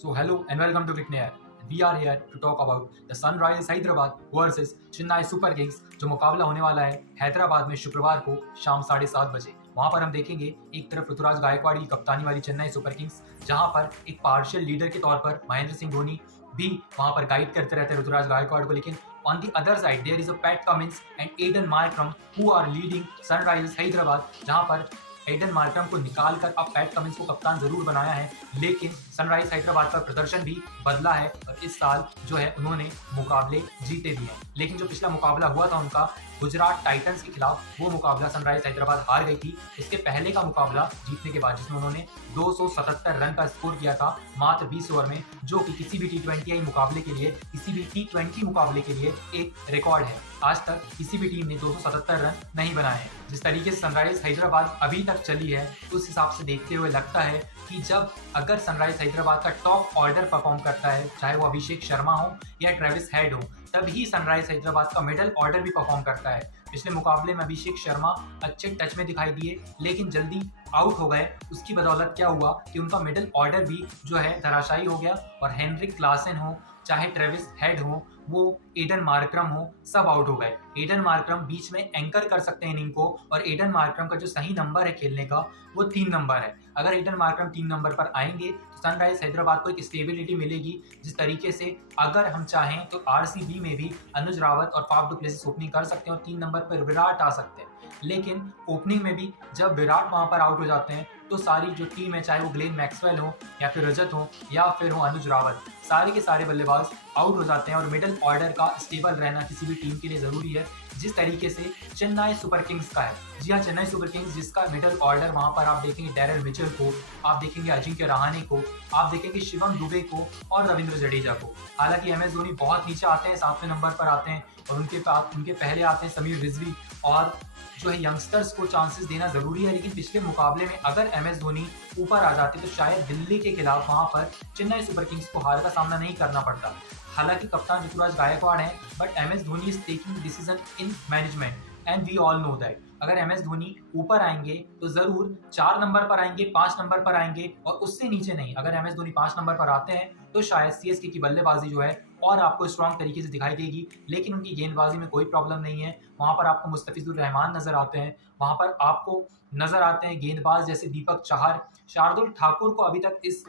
So hello and welcome to Cricket. We are here to talk about the Sunrisers Hyderabad versus Chennai Super Kings जो मुकाबला होने वाला है हैदराबाद में शुक्रवार को शाम 7:30 बजे। वहां पर हम देखेंगे एक तरफ ऋतुराज गायकवाड़ की कप्तानी वाली चेन्नई सुपर किंग्स, जहां पर एक पार्शियल लीडर के तौर पर महेंद्र सिंह धोनी भी वहां पर गाइड करते रहते हैं ऋतुराज गायकवाड़ को, लेकिन on the other side there is a Pat Cummins and Aiden Markram who are leading Sunrisers Hyderabad, जहां पर एडन मार्क्रम को निकालकर अब पैट कमिंस को कप्तान जरूर बनाया है, लेकिन सनराइज हैदराबाद का प्रदर्शन भी बदला है और इस साल जो है उन्होंने मुकाबले जीते भी हैं। लेकिन जो पिछला मुकाबला हुआ था उनका गुजरात टाइटंस के खिलाफ, वो मुकाबला सनराइज हैदराबाद हार गई थी। इसके पहले का मुकाबला जीतने के बाद जिसमें उन्होंने 277 रन का स्कोर किया था मात्र 20 ओवर में, जो कि किसी भी T20 मुकाबले के लिए, किसी भी T20 मुकाबले के लिए एक रिकॉर्ड है। आज तक किसी भी टीम ने 277 रन नहीं बनाए हैं। जिस तरीके से सनराइज हैदराबाद अभी तक चली है, उस हिसाब से देखते हुए लगता है कि जब अगर सनराइज हैदराबाद का टॉप ऑर्डर परफॉर्म करता है, चाहे वो अभिषेक शर्मा हो या ट्रेविस हेड हो, तभी सनराइज हैदराबाद का मिडल ऑर्डर भी परफॉर्म करता है। पिछले मुकाबले में अभिषेक शर्मा अच्छे टच में दिखाई दिए लेकिन जल्दी आउट हो गए। उसकी बदौलत क्या हुआ कि उनका मिडल ऑर्डर भी जो है धराशायी हो गया और हेनरिक क्लासन हो, चाहे ट्रेविस हेड हो, वो एडन मार्क्रम हो, सब आउट हो गए। एडन मार्क्रम बीच में एंकर कर सकते हैं इनिंग को और एडन मार्क्रम का जो सही नंबर है खेलने का वो 3 नंबर है। अगर एडन मार्क्रम 3 नंबर पर आएंगे तो सनराइज हैदराबाद को एक स्टेबिलिटी मिलेगी। जिस तरीके से अगर हम चाहें तो आरसीबी में भी अनुज रावत और फाफ डू प्लेसिस ओपनिंग कर सकते हैं और 3 नंबर पर विराट आ सकते हैं, लेकिन ओपनिंग में भी जब विराट वहां पर आउट हो जाते हैं तो सारी जो टीम है, चाहे वो ग्लेन मैक्सवेल हो या फिर रजत हो या फिर हो अनुज रावत, सारे के सारे बल्लेबाज आउट हो जाते हैं और मिडिल ऑर्डर का स्टेबल रहना किसी भी टीम के लिए जरूरी है, जिस तरीके से चेन्नई सुपर किंग्स का है। जी हाँ, चेन्नई सुपर किंग्स जिसका मिडिल ऑर्डर वहां पर आप देखेंगे डैरेल मिचेल को, आप देखेंगे अजिंक्य रहाणे को, आप देखेंगे शिवम दुबे को और रविंद्र जडेजा को। हालांकि एम एस धोनी बहुत नीचे आते हैं, 7वें नंबर पर आते हैं और उनके पहले आते हैं समीर रिजवी और जो है यंगस्टर्स को चांसेस देना जरूरी है। लेकिन पिछले मुकाबले में अगर एम एस धोनी ऊपर आ जाते तो शायद दिल्ली के खिलाफ वहां पर चेन्नई सुपर किंग्स को हार का सामना नहीं करना पड़ता। हालांकि कप्तान ऋतुराज गायकवाड़ है, but M S Dhoni is taking decision in management and we all know that. अगर एम एस धोनी ऊपर आएंगे तो जरूर 4 नंबर पर आएंगे, 5 नंबर पर आएंगे और उससे नीचे नहीं। अगर एम एस धोनी 5 नंबर पर आते हैं तो शायद सीएसके की बल्लेबाजी जो है और आपको स्ट्रॉन्ग तरीके से दिखाई देगी, लेकिन उनकी गेंदबाजी में कोई प्रॉब्लम नहीं है। वहां पर आपको मुस्तफिजुर रहमान नजर आते हैं, वहां पर आपको नजर आते हैं गेंदबाज जैसे दीपक चाहर। शार्दुल ठाकुर को अभी तक इस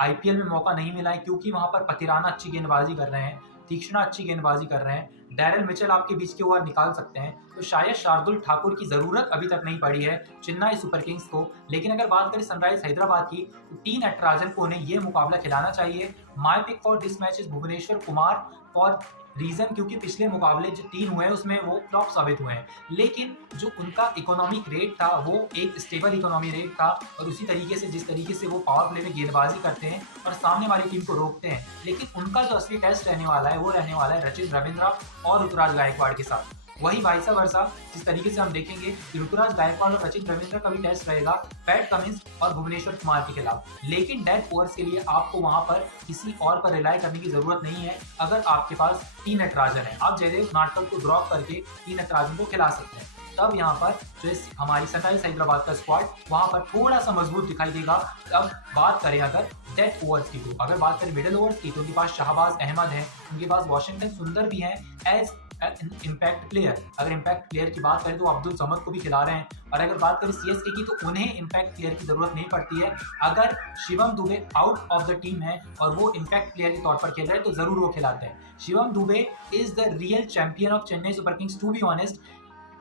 आईपीएल में मौका नहीं मिला है क्योंकि वहां पर पतिराना अच्छी गेंदबाजी कर रहे हैं, तीक्ष्णा अच्छी गेंदबाजी कर रहे हैं, डैरेल मिचेल आपके बीच के ओवर निकाल सकते हैं, तो शायद शार्दुल ठाकुर की जरूरत अभी तक नहीं पड़ी है चेन्नई सुपर किंग्स को। लेकिन अगर बात करें सनराइज हैदराबाद की तो टी नटराजन को उन्हें ये मुकाबला खिलाना चाहिए। My pick for this match is Bhuvneshwar Kumar for reason क्योंकि पिछले मुकाबले जो 3 हुए हैं उसमें वो फ्लॉप साबित हुए हैं, लेकिन जो उनका इकोनॉमिक रेट था वो एक स्टेबल इकोनॉमी रेट था और उसी तरीके से जिस तरीके से वो पावर प्ले में गेंदबाजी करते हैं और सामने वाली टीम को रोकते हैं, लेकिन उनका जो असली टेस्ट रहने वाला है वो रहने वाला है रचित रविंद्र और ऋतुराज गायकवाड़ के साथ। वही वाइसा वर्सा जिस तरीके से हम देखेंगे कि ऋतुराज गायकवाड़ और रचित रविंद्र का भी टेस्ट रहेगा पैट कमिंस और भुवनेश्वर कुमार के खिलाफ, लेकिन डेथ ओवर्स के लिए आपको वहां पर किसी और पर रिलाई करने की जरूरत नहीं है। अगर आपके पास टी नटराजन है, आप जयदेव नाटकल को ड्रॉप करके टी नटराजन को खिला सकते हैं, तब यहाँ पर जो हमारी सनराइज हैदराबाद का स्क्वाड वहां पर थोड़ा सा मजबूत दिखाई देगा। अब बात करें अगर डेथ ओवर्स की, तो अगर बात करें मिडिल ओवर्स की तो उनके पास शाहबाज अहमद है, उनके पास वाशिंगटन सुंदर भी है एज इम्पैक्ट प्लेयर। अगर इम्पैक्ट प्लेयर की बात करें तो अब्दुल समद को भी खिला रहे हैं, और अगर बात करें सीएसके की तो उन्हें इम्पैक्ट प्लेयर की जरूरत नहीं पड़ती है। अगर Shivam Dubey out of the team है और वो इम्पैक्ट प्लेयर के तौर पर खेल रहे हैं तो जरूर वो खिलाते हैं। Shivam Dube is the real champion of Chennai Super Kings to be honest,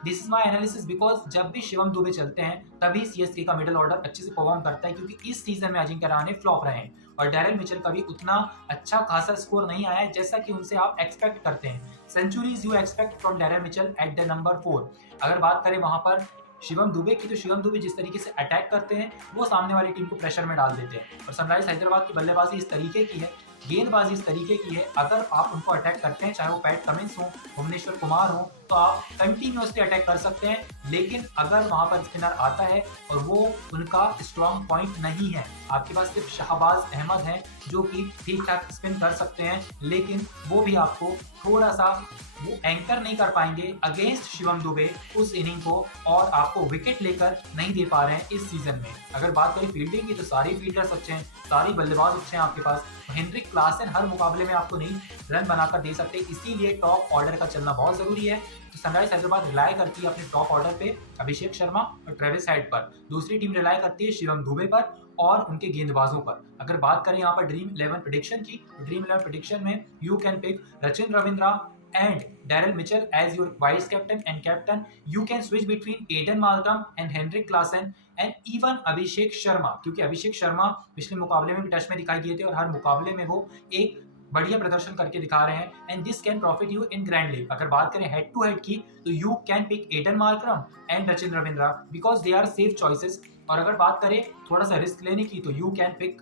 this is my analysis, because जब भी शिवम दुबे चलते हैं तभी सीएसके का मिडिल ऑर्डर अच्छे से परफॉर्म करता है, क्योंकि इस सीजन में अजिंक्य रहाणे फ्लॉप रहे हैं और डैरेल मिचेल का भी उतना अच्छा खासा स्कोर नहीं आया है जैसा कि उनसे आप एक्सपेक्ट करते हैं। Centuries you expect from Daryl Mitchell at the number 4। अगर बात करें वहां पर शिवम दुबे की तो शिवम दुबे जिस तरीके से अटैक करते हैं वो सामने वाली टीम को प्रेशर में डाल देते हैं और सनराइज हैदराबाद की बल्लेबाजी इस तरीके की है गेंदबाजी इस तरीके की है, अगर आप उनको अटैक करते हैं, चाहे वो पैट कमिंस हो, भुवनेश्वर कुमार हो, तो आप कंटिन्यूअसली अटैक कर सकते हैं। लेकिन अगर वहां पर स्पिनर आता है और वो उनका स्ट्रॉन्ग पॉइंट नहीं है, आपके पास सिर्फ शहबाज अहमद हैं जो कि ठीक ठाक स्पिन कर सकते हैं, लेकिन वो भी आपको थोड़ा सा वो एंकर नहीं कर पाएंगे अगेंस्ट शिवम दुबे उस इनिंग को, और आपको विकेट लेकर नहीं दे पा रहे हैं इस सीजन में। अगर बात करें फील्डिंग की, तो सारे फील्डर्स अच्छे हैं, सारे बल्लेबाज अच्छे हैं आपके पास। हेनरिक क्लासन हर मुकाबले में आपको नहीं रन बनाकर दे सकते, इसीलिए टॉप ऑर्डर का चलना बहुत जरूरी है। तो सनराइज हैदराबाद रिलाय करती है अपने टॉप ऑर्डर पे अभिषेक शर्मा और ट्रेविस हेड पर। दूसरी टीम रिलाय करती है शिवम दुबे पर और उनके गेंदबाजों पर। अगर बात करें यहाँ पर ड्रीम 11 प्रेडिक्शन की, तो ड्रीम 11 प्रेडिक्शन में you can pick Rachin Ravindra and Daryl Mitchell as your vice captain and captain. You can switch between Aiden Markram and Henrik Klaasen and even Abhishek Sharma, क्योंकि अभिषेक शर्मा पिछले मुकाबले में भी टेस्ट में दिखाई दिए थे और हर मुकाबले में वो एक बढ़िया प्रदर्शन करके दिखा रहे हैं, and this can profit you in grand league. अगर बात करें हेड टू हेड की, तो you can pick Aiden Markram and Rachin Ravindra because they are safe choices. और अगर बात करें थोड़ा सा रिस्क लेने की, तो you can pick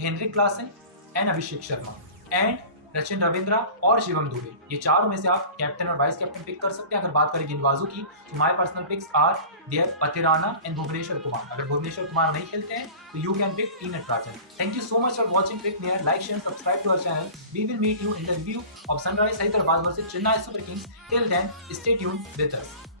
Heinrich Klaasen and Abhishek Sharma and Rachin Ravindra और शिवम दुबे। ये चारों में से आप कैप्टन और वाइस कैप्टन पिक कर सकते हैं। अगर बात करें गेंदबाजों की, तो my personal picks are there Pathirana and Bhuvneshwar Kumar. अगर भुवनेश्वर कुमार नहीं खेलते हैं, तो you can pick T Natarajan. Thank you so much for watching Cric Near. Like share subscribe to our channel. We will meet you in the review of Sunrise Hyderabad versus Chennai Super Kings. Till then stay tuned with us.